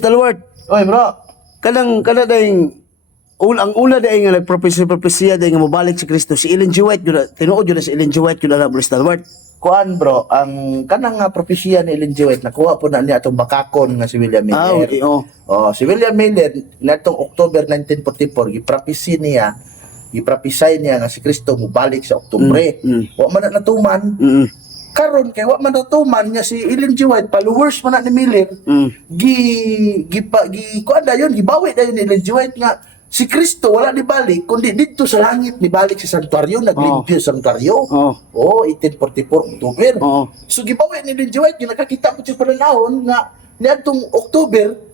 Stalwart. Oy, bro. Kanang dahing ang una dahing nga nagpropesya dahing nga mobalik si Kristo si Ellen G. White yun, tinuod yun na si Ellen G. White yun na Bro Stalwart. Kuan bro, ang kanang nga propesya ni Ellen G. White nakuha po na niya atong bakakon nga si William Miller. Oh, si William Miller natong October 1944 gipropesy niya, giprophesy niya nga si Kristo mobalik sa Oktubre. Wa man na natuman. Karon kay wa man natuman niya si Ellen G. White, followers man na ni Miller. Kuan dayon gibawi dayon ni Ellen G. White nga si Kristo wala ni balik kundi dito sa langit ni balik sa santuaryo, naglimpyo sa santuaryo. 1844 October. So gibawi ni Ellen G. White yung nakakita mo sa panahon nga niadtong October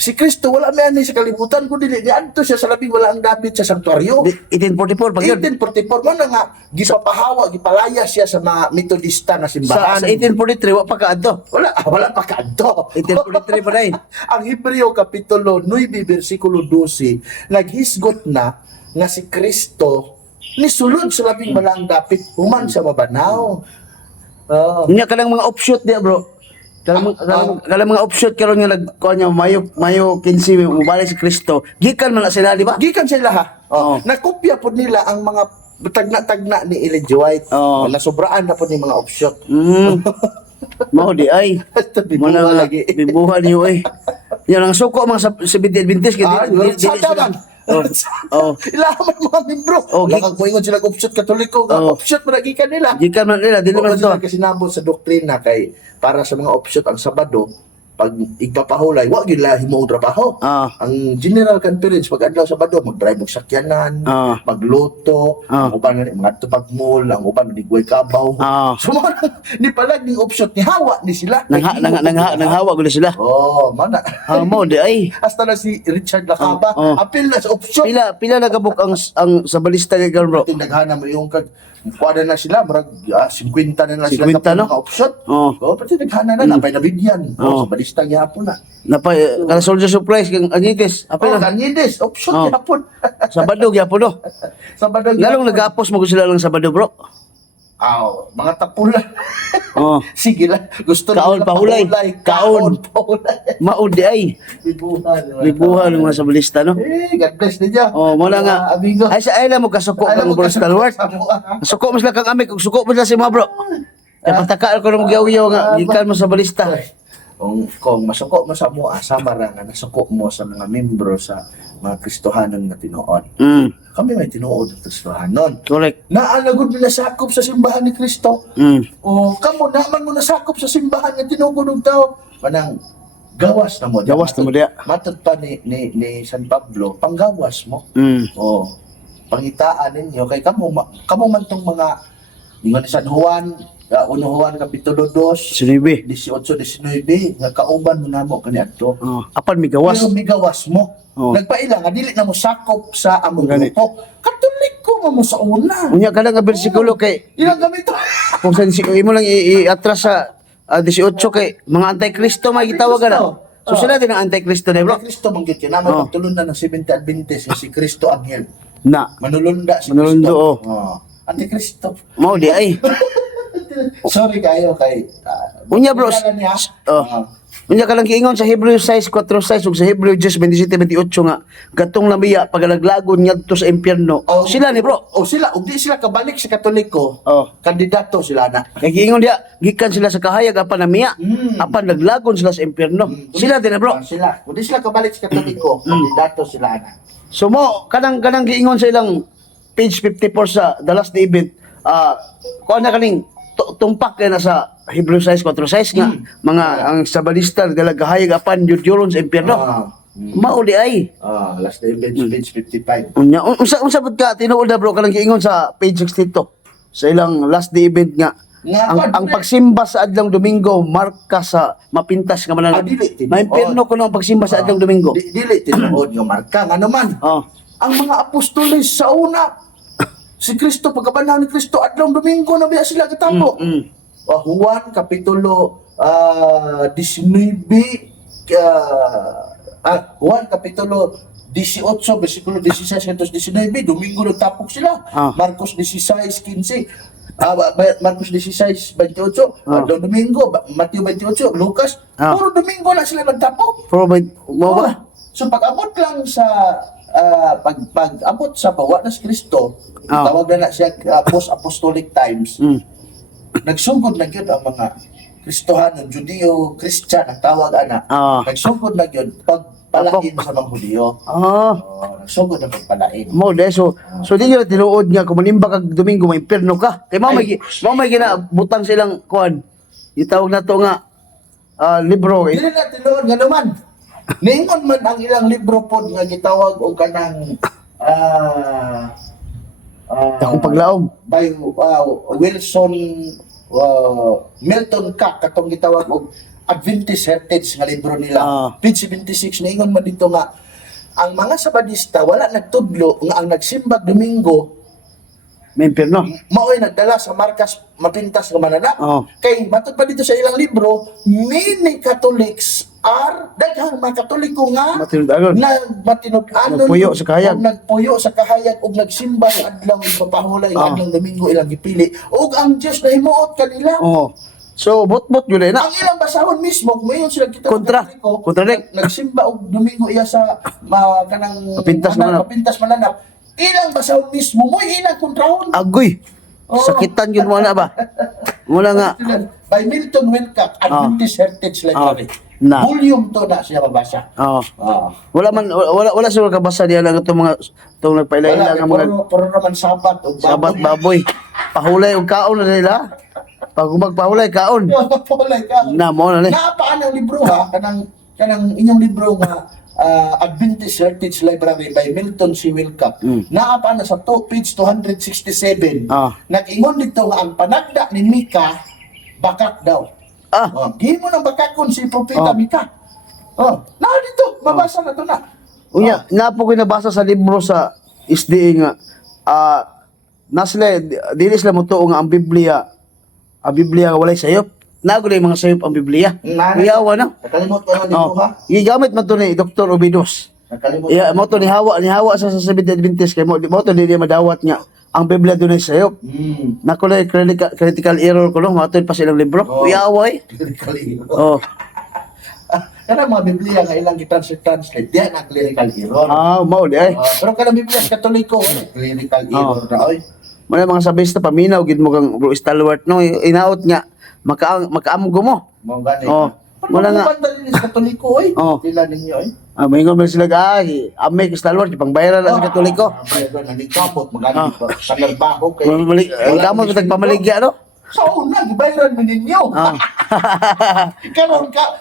si Kristo wala man ni sa kalibutan kundi niadto siya sa labing wala ang dapit sa santuaryo. 1844 pag yun. 1844 man nga gipapahawa, gipalaya siya sa mga Metodista na simbahan. Sa 1843 wa pa kaadto. Wala pa kadto. 1843 pa dai. Ang Hebreo kapitulo 9 bersikulo 12 naghisgot na nga si Kristo nisulod sa labing walang dapit human sa mabanaw. Nya kanang mga offshoot dia bro. Kanang mga offshoot karon nga nagkuha niya Mayo 15 mobalik si Kristo. Gikan man na sila di ba? Gikan sila ha. Nakopya po nila ang mga tagna-tagna ni Ellen G. White. Nasobraan na po ni mga offshoot. Mao di ay. Mo na lagi bibuhan niyo eh. Yan ang suko mga sa Adventist kay Ilaman mga membro. Lakang kuingon sila offshoot Katoliko, offshoot man gikan nila. Gikan man nila dili man to. Kasi nabot sa doktrina kay para sa mga offshoot ang Sabado pag igpapahulay, wa gyud la himong trabaho. Ang General Conference pag adlaw Sabado mag-drive og sakyanan, magluto, ang uban mga tupag mall, ang uban digway kabaw. So ni palag ning offshoot ni hawa ni sila. Nang hawa gud sila. Mana. Mao di ay. Hasta na si Richard Lacaba, apil na sa offshoot. Pila nagabuk ang sa balista kay bro. Tindaghana mo yung kuwada na sila, marag 50 na sila 50 no? Mga offshot. Pati naghana na, napay nabigyan. Sa balistang yapon na. Napay, kala soldier supplies, kang Anides. Anides, offshot yapon. Sabado, yapon no? Sabado, lalong nag-apos mo sila lang Sabado bro. Mga tapula. Sige lang. Gusto kaon pahulay. Kaon pahulay. Maud di ay. Libuhan ng mga sa balista no? God bless ninyo. Mula nga. Amigo. Ay sa ayla mo kasuko kang Bro Stalwart. Suko mo sila kang amik, suko mo sila si mga bro. Kaya patakaal ko ng giyaw-yaw nga, gikan mo sa balista. Kung masuko mo sa mo, sama ra nga nasuko mo sa mga membro sa mga Kristohanon nga tinuod. Kami may tinuod ng Kristohanon. Correct. Naalagod nila sakop sa simbahan ni Kristo. Kamo naman mo nasakop sa simbahan nga tinuod ng tao. Manang gawas na mo. Gawas na mo diya. Matod pa ni San Pablo, panggawas mo. Pangitaan ninyo kay kamo man tong mga ingon ni San Juan, Uno Juan Kapitulo 2, 18-19, nga kauban mo na mo kaniadto. Apan mi gawas. Pero mi gawas mo. Nagpaila nga dili na mo sakop sa among grupo. Katoliko mo sa una. Unya kada nga bersikulo kay ilang gamito. kung sa imo lang i-atras sa 18 kay mga antikristo may gitawag na. So sila din ang antikristo na bro. Kristo man gyud naman pagtulundan ng 70 Adventist si Kristo Angel. Manulunda si Kristo. Antikristo. Mao di ay. Sorry kayo kay unya bro. Unya ka lang giingon sa Hebreo 6:4-6 ug sa Hebreo 10:27-28 nga katong namiya pagalaglagon ngadto sa impyerno. Sila ni bro. Sila ug di sila kabalik sa Katoliko. Kandidato sila na. Kay giingon dia gikan sila sa kahayag apan namiya. Apan naglagon sila sa impyerno. Sila din na bro. Sila. Ug di sila kabalik sa Katoliko, kandidato sila na. So mo kanang giingon sa ilang page 54 sa The Last Day Event, kuan na kaning tumpak kay na sa Hebreo 6:4-6 nga mga ang sabalista galagahayag apan yuron sa impyerno. Mao di ay. Last Day Event page 55. Unya unsa bud ka tinuod na bro kanang giingon sa page 62 sa ilang Last Day Event nga ang pagsimba sa adlong Domingo marka sa mapintas nga manan. Maimpyerno kuno ang pagsimba sa adlong Domingo. Dili tinuod nga marka nga naman. Ang mga apostoles sa una si Kristo pagkabanhaw ni Kristo adlong Domingo na biya sila gitabo. Juan kapitulo 19 Juan kapitulo 18, versikulo 16 hangtod 19, Domingo nagtapok sila. Ah. Marcos 16:15. Marcos 16:28, Ah. Domingo, Mateo 28, Lucas, Ah. puro Domingo na sila nagtapok. Pero mo ba? So pag-abot lang sa pag-abot sa bawa na si Kristo, Ah. tawag na siya post-apostolic times. Mm. Nagsugod na yun ang mga Kristohanon, Judeo, Christian, ang tawag ana. Ah. Nagsugod na yun pagpalain sa mga Hudyo. Ah. Nagsugod na pagpalain. Mo de so di nila tinuod nga kung manimba kag Domingo may impierno ka. Kay mo may ginabutang silang kuan. Itawag na to nga libro Dili na tinuod nga naman. Ningon man ang ilang libro pod nga gitawag og kanang akong paglaom. by Wilson Milton Cook katong gitawag og Adventist Heritage nga libro nila. Page 76 ningon man dito nga ang mga Sabadista wala nagtudlo nga ang nagsimbag Domingo May impierno. mao'y nagdala sa markas mapintas nga mananap. Oh. Kay matod pa dito sa ilang libro, many Catholics are daghang mga Katoliko nga Matinud-anon. nagmatinud-anon Nagpuyo sa kahayag. ug nagpuyo sa kahayag ug nagsimba adlaw ipapahulay adlaw Domingo ilang gipili ug ang Dios nahimuot kanila. Oh. So bot-bot yun na. Ang ilang basahon mismo, mayon sila kita Kontra. Contradict. nagsimba og Domingo iya sa kanang Mapintas mananap. mapintas mananap. Ilang basahon mismo mo ilang kontrahon. Agoy. Oh. Sakitan yun mo na ba? Mula nga. By Milton Wilcock, Adventist Heritage Library. Na. Volume to na siya mabasa. Oh. Ah. Wala siguro kabasa diyan lang itong mga itong nagpailaila nga mga puro naman sabat o sabat baboy. Pahulay og kaon na nila. Pag magpahulay kaon. Pulay ka. Na mo na ni. Naapaan ang libro ha, kanang inyong libro nga Adventist Heritage Library by Milton C. Wilcock. Naapaan na sa page 267. Ah. Nag-ingon dito nga ang panagda ni Mika bakak daw. Ah. Gihimo ng bakakon si Propeta Oh. Mika. Na dito, mabasa na to na. Unya, napo ko nabasa sa libro sa SDA nga nasle dili sila mo tuo nga ang Biblia walay sayop. Nagulay mga sayop ang Biblia. Kuyawa na. Nakalimot ko na dito ha. Gigamit man to ni Dr. Obidos. Nakalimot. Iya, mo to ni Hawa sa Seventh Adventist kay mo to di madawat nga ang Biblia dunay sayop. Nakulay critical error ko no, matod pa silang libro. Oh. Kuyawa eh. Nakalimot. Oh. Kana mga Biblia nga ilang gi-translate, diyan ang clerical error. Mao di ay. Pero kada Biblia sa Katoliko, clerical error na oy. Mga mga sabista paminaw gid mo kang bro stalwart no inaot nga makaamgo mo. Mo gani. Oh. Wala nga. Banda din sa Katoliko oy. Oh. Sila ninyo oy. Maingon man sila ame ka stalwart pang bayaran na sa Katoliko. Nanikapot magani pa sa trabaho kay. Gamot mo tagpamaligya no. Sa una gibayaran mi ninyo.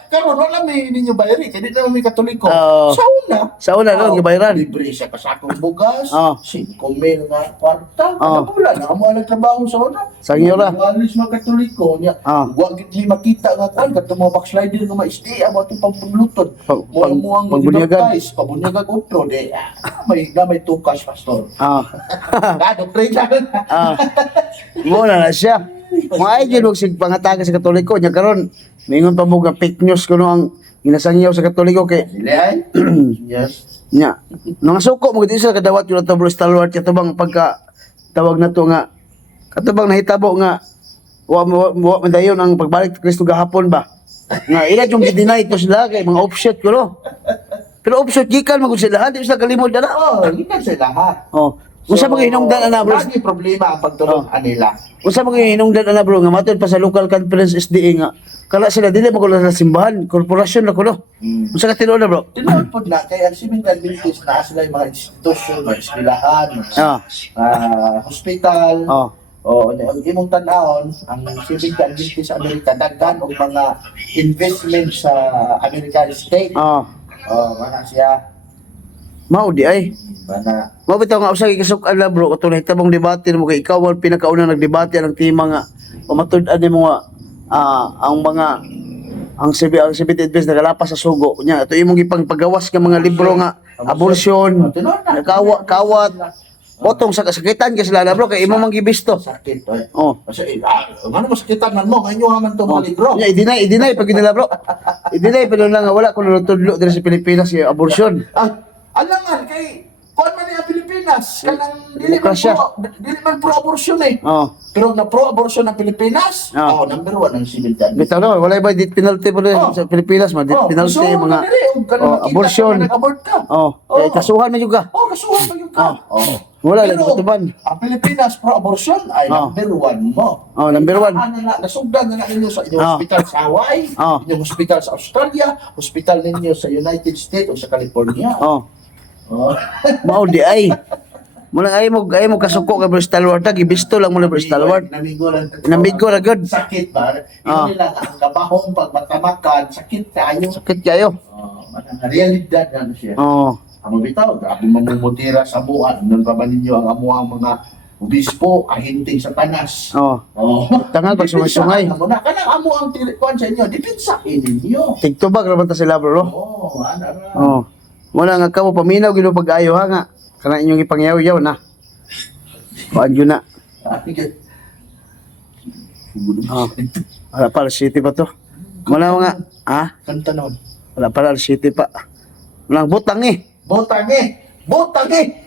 Karon wala mi ninyo bayari kay di na mi Katoliko. Oh. Sa una. Sa una no gibayaran. Libre siya kasakong bugas. Oh. 5,000 nga kwarta. Oh. Kada bulan na mo nagtrabaho sa una. Sa inyo ra. Alis mga Katoliko niya. Wa gid ni makita nga kan kadto mga backslider nga ma-stay amo atong pagpunglutod. Mo ang pagbunyagan. Pabunyagan utro de. May tukas pastor. Doktrine lang. Mo na siya. Mga idol sig pangataga sa Katoliko nya karon mingon pa mo nga fake news kuno ang ginasangyaw sa Katoliko kay Dili ay. Yes. nya mga suko mo gid sa kadawat yung tablo stalwart katubang pagka tawag na to nga katubang nahitabo nga wa madayon ang pagbalik ni Kristo gahapon ba nga ila yung gidinay to sila kay mga offset kuno pero offset gikan magud sila di sila kalimod na Gikan sa lahat. Unsa mo hinungdan na bro? Lagi problema ang pagtulong nila. Unsa mo hinungdan na bro nga matod pa sa local conference SDA nga kala sila dili mo kuno sa simbahan, korporasyon na kuno. Unsa ka tinuod na bro? Tinuod po na kay ang Seventh Adventist na sila yung mga institusyon, mga eskwelahan, hospital. Ang imong tan-awon, ang Seventh Adventist sa Amerika daghan og mga investment sa American state. Mana siya. Mao di ay. Mana Mao bitaw nga usa gisukan la bro kato nahitabong debate mo kay ikaw ang pinakauna nagdebate ang tema nga pamatud-an nimo nga ang Seventh Adventist nagalapas sa sugo nya ato imong gipang pagawas nga mga libro nga abortion kawat botong sa kasakitan kasi sila na bro kay imo man gibisto sakit Kasi ano masakitan man mo ngayon man to mga libro. nya i-deny pag nila bro i-deny pero lang nga wala ko tudlo diri sa Pilipinas yung abortion Alangan kay kuan man niya Pilipinas kanang dili Demokrasya. man pro-abortion eh. Oh. Pero na pro-abortion ng Pilipinas, Oh. number 1 ang civil damage. Bitaw na, wala ba death penalty po rin Oh. sa Pilipinas, mga death penalty, mga abortion. Nag-abort ka. Oh, kasuhan na juga. Kasuhan mo yung ka. Wala Pero, lang tutuban. ang Pilipinas pro-abortion ay number 1 mo. Oh, number 1. Nasugdan na ninyo sa inyong Oh. hospital sa Hawaii, Oh. inyong hospital sa Australia, hospital ninyo sa United States o sa California. Oh, Oh. mao di ay. Muna ay mo kasuko kay Bro Stalwart, gibisto lang mo na Bro Stalwart. Namigo ra good. Sakit ba? Oh. Yun nila ang kabahong pagmatamakan, sakit kayo. Sakit kayo. Ang realidad na siya. Oh. Ang bitaw, grabe mamumutira sa buwan. Nang pa ba ninyo ang amuang mga obispo, ahinting sa tanas. Oh. Oh. Tangal pag sumay-sumay. Kanang amo ang kuan sa inyo, dipinsakin ninyo. Tigtubag ra man ta sila bro. Oh, ana ra. Oh. Wala nga kamo paminaw gino pag-ayo ha nga. Kana inyong ipangyaw-yaw na. Kuan yun na. Oh. Wala pa city pa to. Wala nga. Ha? Kanta noon. Wala pa city pa. Walang butang eh. Botang eh! Botang eh!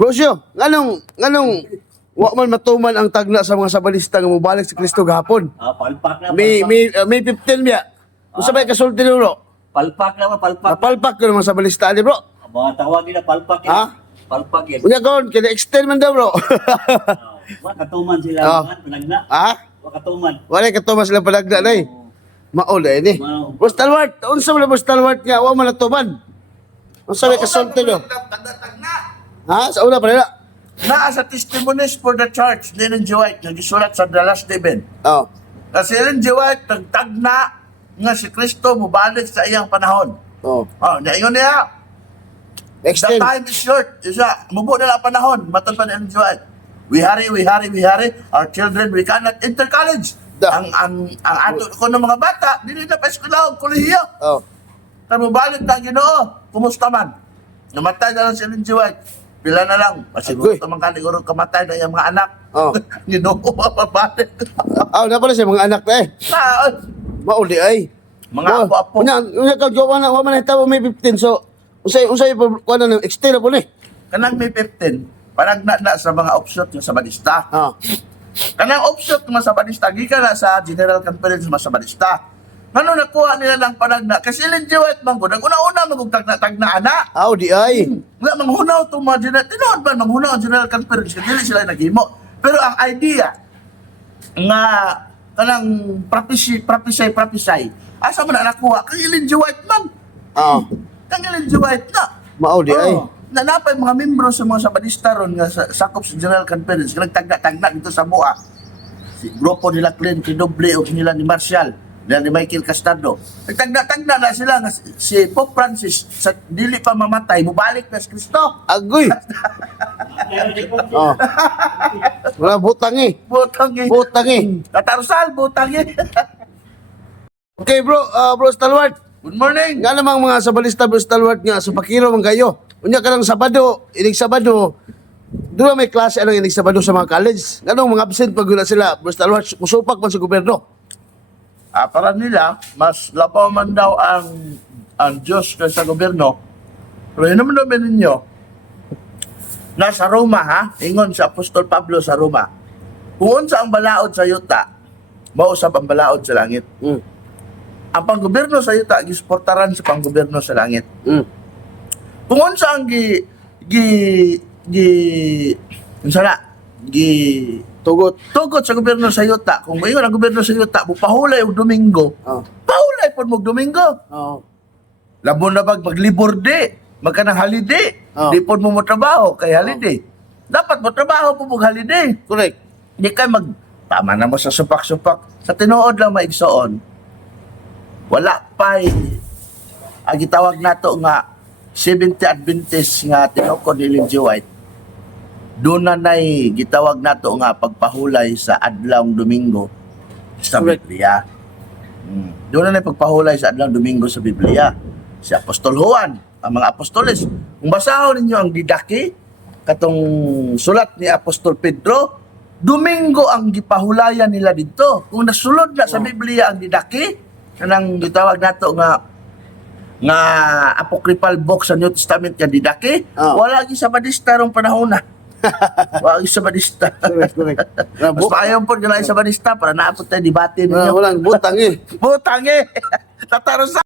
Brosyo, nganong wa man matuman ang tagna sa mga sabalista nga mobalik sa Kristo gahapon. Palpak na. May 15 biya. Kung sabay kasulti ni bro. Palpak na, palpak. Napalpak ko ng mga sabalista ni bro. Mga tawagin na palpak yun. Ha? Palpak yun. Unya karon kaya extend man daw bro. Wakatuman sila. Ah. Panagna. Ha? Wakatuman. Wala ka tumas lang palagda na eh. Maol eh ni. Wow. Bro Stalwart, unsa man Bro Stalwart nga wa man natuman. Unsa may kasulti no? Ha? Sa una pa nila. Naa sa testimonies for the church ni Ellen G. White nga gisulat sa The Last Event. Oh. Kasi Ellen G. White nagtagna nga si Kristo mubalik sa iyang panahon. Oh. Naingon niya, the Extend. time is short. Isa, mubo na lang panahon. Matod pa ni Ellen G. White. We hurry. Our children, we cannot enter college. Da. Ang ato ko ng mga bata, dili na pa eskwela o kolehiyo. Oh. Kaya mubalik na Ginoo. Kumusta man? Namatay na lang si Ellen G. White. Pila na lang. Masiguro Agoy. naman kaniguro kamatay na yung mga anak. Oh. Ginoo, mapabalik. Na pala siya mga anak na eh. Mauli ay. Mga apo-apo. Unya ka jowa na wa man tawo may 15 so usay kuan na extend na po ni. Kanang may 15, panagna na sa mga offshot yung sabadista. Ah. Kanang offshot ng mga sabadista, gikan na sa General Conference ng mga sabadista. Ngano nakuha nila ng panagna? Kasi Ellen G. White man ko, nag-una-una magugtagna-tagna ana. Aw di ay. Nga, manghunaw itong mga general, tinood ba, manghunaw ang General Conference, kasi dili sila naghimo. Pero ang idea, nga, kanang prophesy, asa man na nakuha, kang Ellen G. White man. Ah. Kang Ellen G. White na. Mao di ay. Nanapay mga membro sa mga sabadista ron nga sakop sa General Conference, nga nagtagna-tagna dito sa Bua. Si grupo nila Clint Kidoble o nila ni Marshall, nila ni Michael Castardo. Nagtagna-tagna na sila nga si Pope Francis sa dili pa mamatay, mubalik na si Kristo. Agoy. Oh. Wala butang eh. Butang eh. Butang eh. Tatarusal, butang eh. Okay bro, Bro Stalwart. Good morning. Nga namang mga sabalista Bro Stalwart nga sa pakiro man kayo. Unya kanang Sabado, inig Sabado. Doon may klase anong inig Sabado sa mga college. Ganong mga absent pag na sila Bro Stalwart, musupak man sa gobyerno. Para nila, mas labaw man daw ang Diyos kaysa gobyerno. Pero yun naman naman ninyo, nasa Roma ha, ingon sa Apostol Pablo sa Roma, kung unsa ang balaod sa yuta, mausap ang balaod sa langit. Ang panggobyerno sa yuta, gisportaran sa panggobyerno sa langit. Kung unsa ang unsa na, tugot sa gobyerno sa yuta, kung mayon ang gobyerno sa yuta, mupahulay og Domingo, Oh. pahulay po mo Domingo. Oh. Labo na maglibor di, magkanang holiday. Oh. Di po mo trabaho kay holiday. Dapat mo trabaho po mong holiday. Correct. Di ka tama na mo sa supak-supak. Sa tinuod lang maigsoon, wala pa'y ang gitawag nato nga 70 Adventist nga tinukod ni Ellen G. White. Doon na na'y gitawag nato nga pagpahulay sa adlawng Domingo sa Correct. Biblia. Doon na na'y pagpahulay sa adlawng Domingo sa Biblia. Si Apostol Juan, ang mga apostoles. Kung basahon ninyo ang didaki, katong sulat ni Apostol Pedro, Domingo ang gipahulayan nila dito. Kung nasulod na sa Biblia ang didaki, kanang gitawag nato nga nga apocryphal book sa New Testament nga didaki, Oh. wala gi sa Badista rong panahon na. Wala gi sa Badista. Correct, correct. Mas maayon po ganahin sa Badista para naapot tayo debate ninyo. Walang butang eh. Butang eh. Tatarosa.